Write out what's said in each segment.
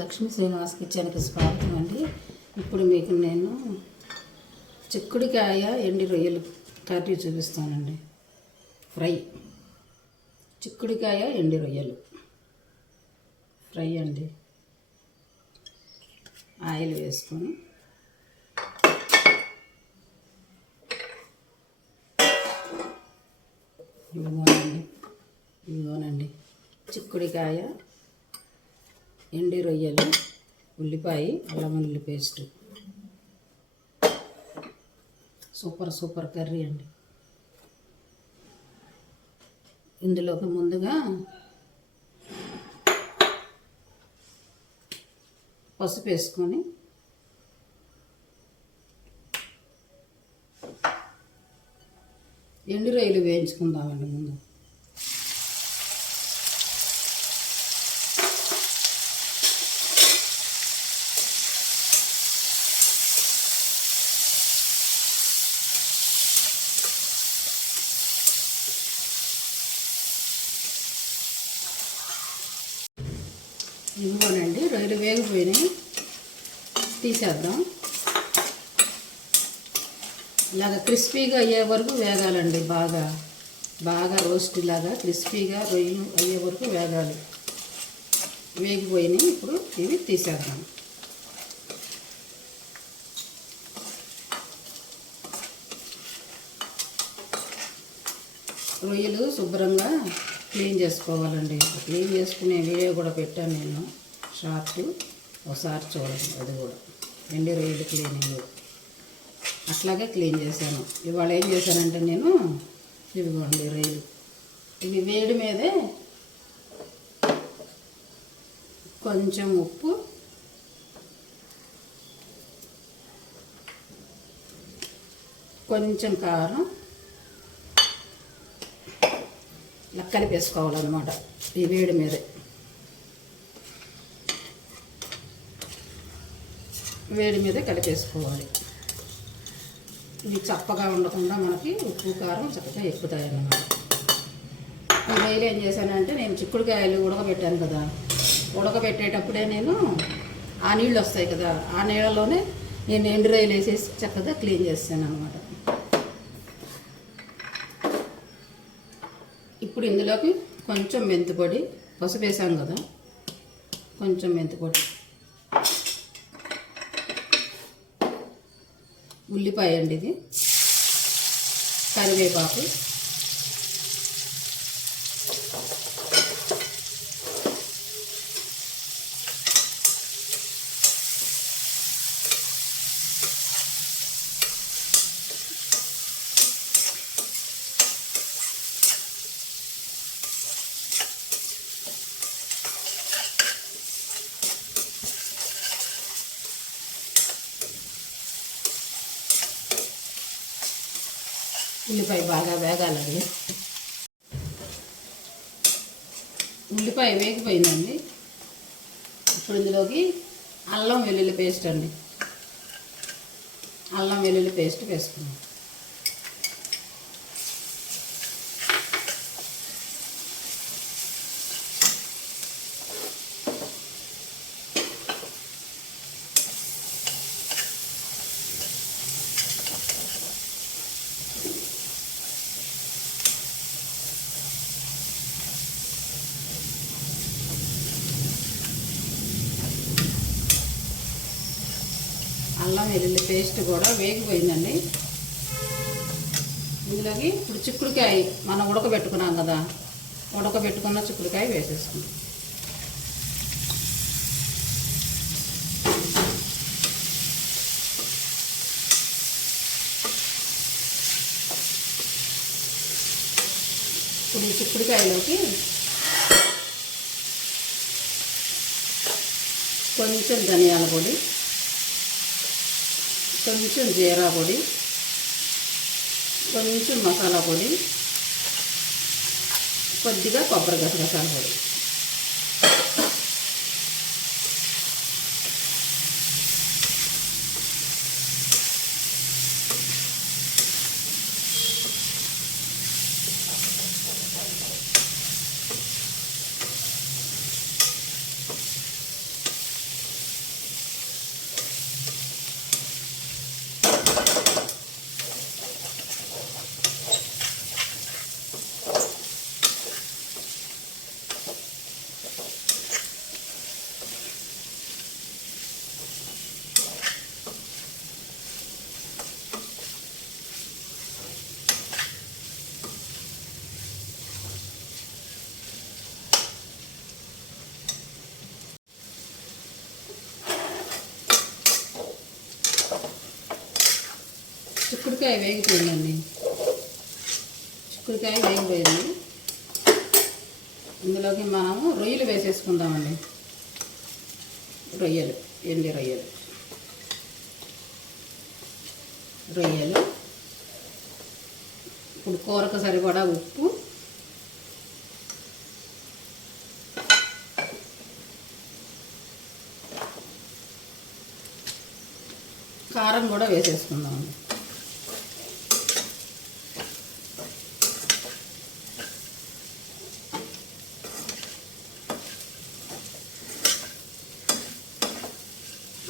లక్ష్మీ శ్రీనివాస్ కిచెన్కి స్వాగతం అండి. ఇప్పుడు మీకు నేను చిక్కుడుకాయ ఎండి రొయ్యలు కర్రీ చూపిస్తానండి. ఫ్రై, చిక్కుడుకాయ ఎండి రొయ్యలు ఫ్రై అండి. ఆయిల్ వేసుకొని ఇదిగోనండి చిక్కుడుకాయ ఎండి రొయ్యలు, ఉల్లిపాయ, అల్లం వెల్లుల్లి పేస్ట్. సూపర్ కర్రీ అండి. ఇందులోకి ముందుగా పసుపు వేసుకొని ఎండు రొయ్యలు వేయించుకుందామండి. ముందు ఇవ్వనండి, రొయ్యలు వేగిపోయినాయి, తీసేద్దాం. ఇలాగ క్రిస్పీగా అయ్యే వరకు వేగాలండి. బాగా రోస్ట్ లాగా క్రిస్పీగా రొయ్యలు అయ్యే వరకు వేగాలి. వేగిపోయినాయి, ఇప్పుడు ఇవి తీసేద్దాం. రొయ్యలు శుభ్రంగా క్లీన్ చేసుకోవాలండి. క్లీన్ చేసుకునే వీడియో కూడా పెట్టాను నేను, షార్ట్, ఒకసారి చూడండి. అది కూడా ఎండి రొయ్యలు క్లీనింగ్ అట్లాగే క్లీన్ చేశాను. ఇవాళ ఏం చేశానంటే నేను ఇవిగోండి రొయ్యలు, ఇవి వేడి మీదే కొంచెం ఉప్పు, కొంచెం కారం ఇలా కలిపేసుకోవాలన్నమాట. ఈ వేడి మీదే కలిపేసుకోవాలి. ఇవి చప్పగా ఉండకుండా మనకి ఉప్పు కారం చక్కగా ఎక్కుతాయి అన్నమాట. ఈ రొయ్యలు ఏం చేశానంటే, నేను చిక్కుడుకాయలు ఉడకబెట్టాను కదా, ఉడకబెట్టేటప్పుడే నేను ఆ నీళ్ళు వస్తాయి కదా, ఆ నీళ్ళలోనే నేను ఎండు రొయ్యలు వేసేసి చక్కగా క్లీన్ చేస్తాను అనమాట. ఇప్పుడు ఇందులోకి కొంచెం మెంతిపొడి, పసుపు వేసాం కదా, కొంచెం మెంతిపొడి, ఉల్లిపాయ అండి ఇది, కరివేపాకు, ఉల్లిపాయ బాగా వేగాలండి. ఉల్లిపాయ వేగిపోయిందండి. ఇప్పుడు ఇందులోకి అల్లం వెల్లుల్లి పేస్ట్ అండి, అల్లం వెల్లుల్లి పేస్ట్ వేసుకున్నాం. అల్లం వెల్లుల్లి పేస్ట్ కూడా వేగిపోయిందండి. ఇందులోకి ఇప్పుడు చిక్కుడుకాయ మనం ఉడకబెట్టుకున్నాం కదా, ఉడకబెట్టుకున్న చిక్కుడుకాయ వేసేసుకున్నాం. ఇప్పుడు ఈ చిక్కుడుకాయలోకి కొంచెం ధనియాల పొడి, కొంచెం జీరా పొడి, కొంచెం మసాలా పొడి, కొద్దిగా కొబ్బరి గసగసాల పొడి, చిక్కుడుకాయ వేగిపోయిందండి. చిక్కుడుకాయ వేగిపోయింది. ఇందులోకి మనము రొయ్యలు వేసేసుకుందామండి. రొయ్యలు, ఎండి రొయ్యలు, ఇప్పుడు కూరకు సరిపడా ఉప్పు, కారం కూడా వేసేసుకుందామండి.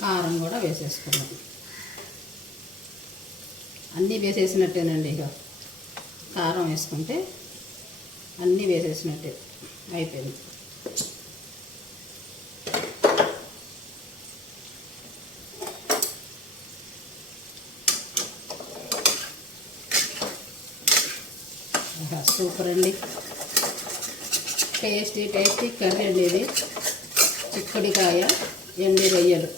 కారం కూడా వేసేసుకున్నాం. అన్నీ వేసేసినట్టేనండి. ఇక కారం వేసుకుంటే అన్నీ వేసేసినట్టే అయిపోయింది. సూపర్ అండి. టేస్టీ కర్రీ అండి ఇది. చిక్కుడుకాయ, ఎండి రొయ్యలు,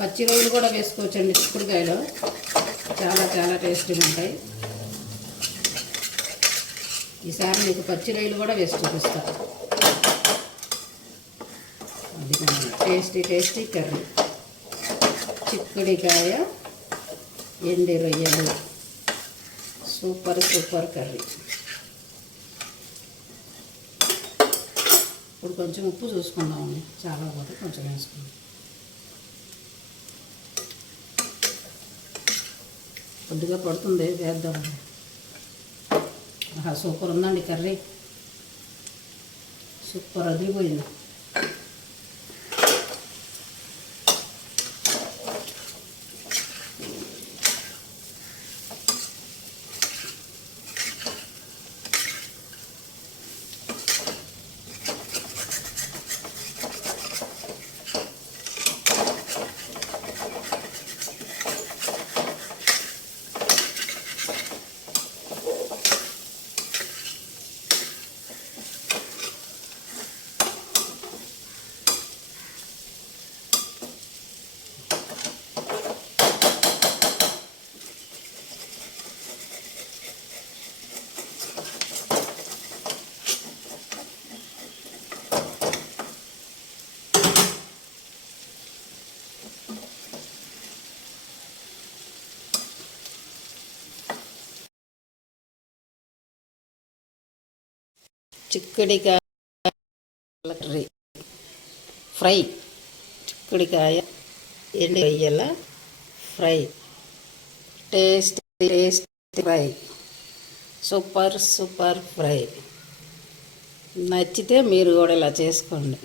పచ్చి రొయ్యలు కూడా వేసుకోవచ్చండి చిక్కుడుకాయలో. చాలా టేస్టీగా ఉంటాయి. ఈసారి మీకు పచ్చి రొయ్యలు కూడా వేసి చూపిస్తా. అది టేస్టీ కర్రీ, చిక్కుడుకాయ, ఎండి రొయ్యలు, సూపర్ కర్రీ. ఇప్పుడు కొంచెం ఉప్పు చూసుకుందామండి. చాలా పోతే కొంచెం వేసుకుందాం. కొద్దిగా పడుతుంది, వేద్దామండి. సూపర్ ఉందండి కర్రీ. సూపర్ అదిరిపోయింది. చిక్కుడుకాయ కర్రీ ఫ్రై, చిక్కుడుకాయ ఎండి రొయ్యల fry, tasty fry, super fry. నచ్చితే మీరు కూడా ఇలా చేసుకోండి.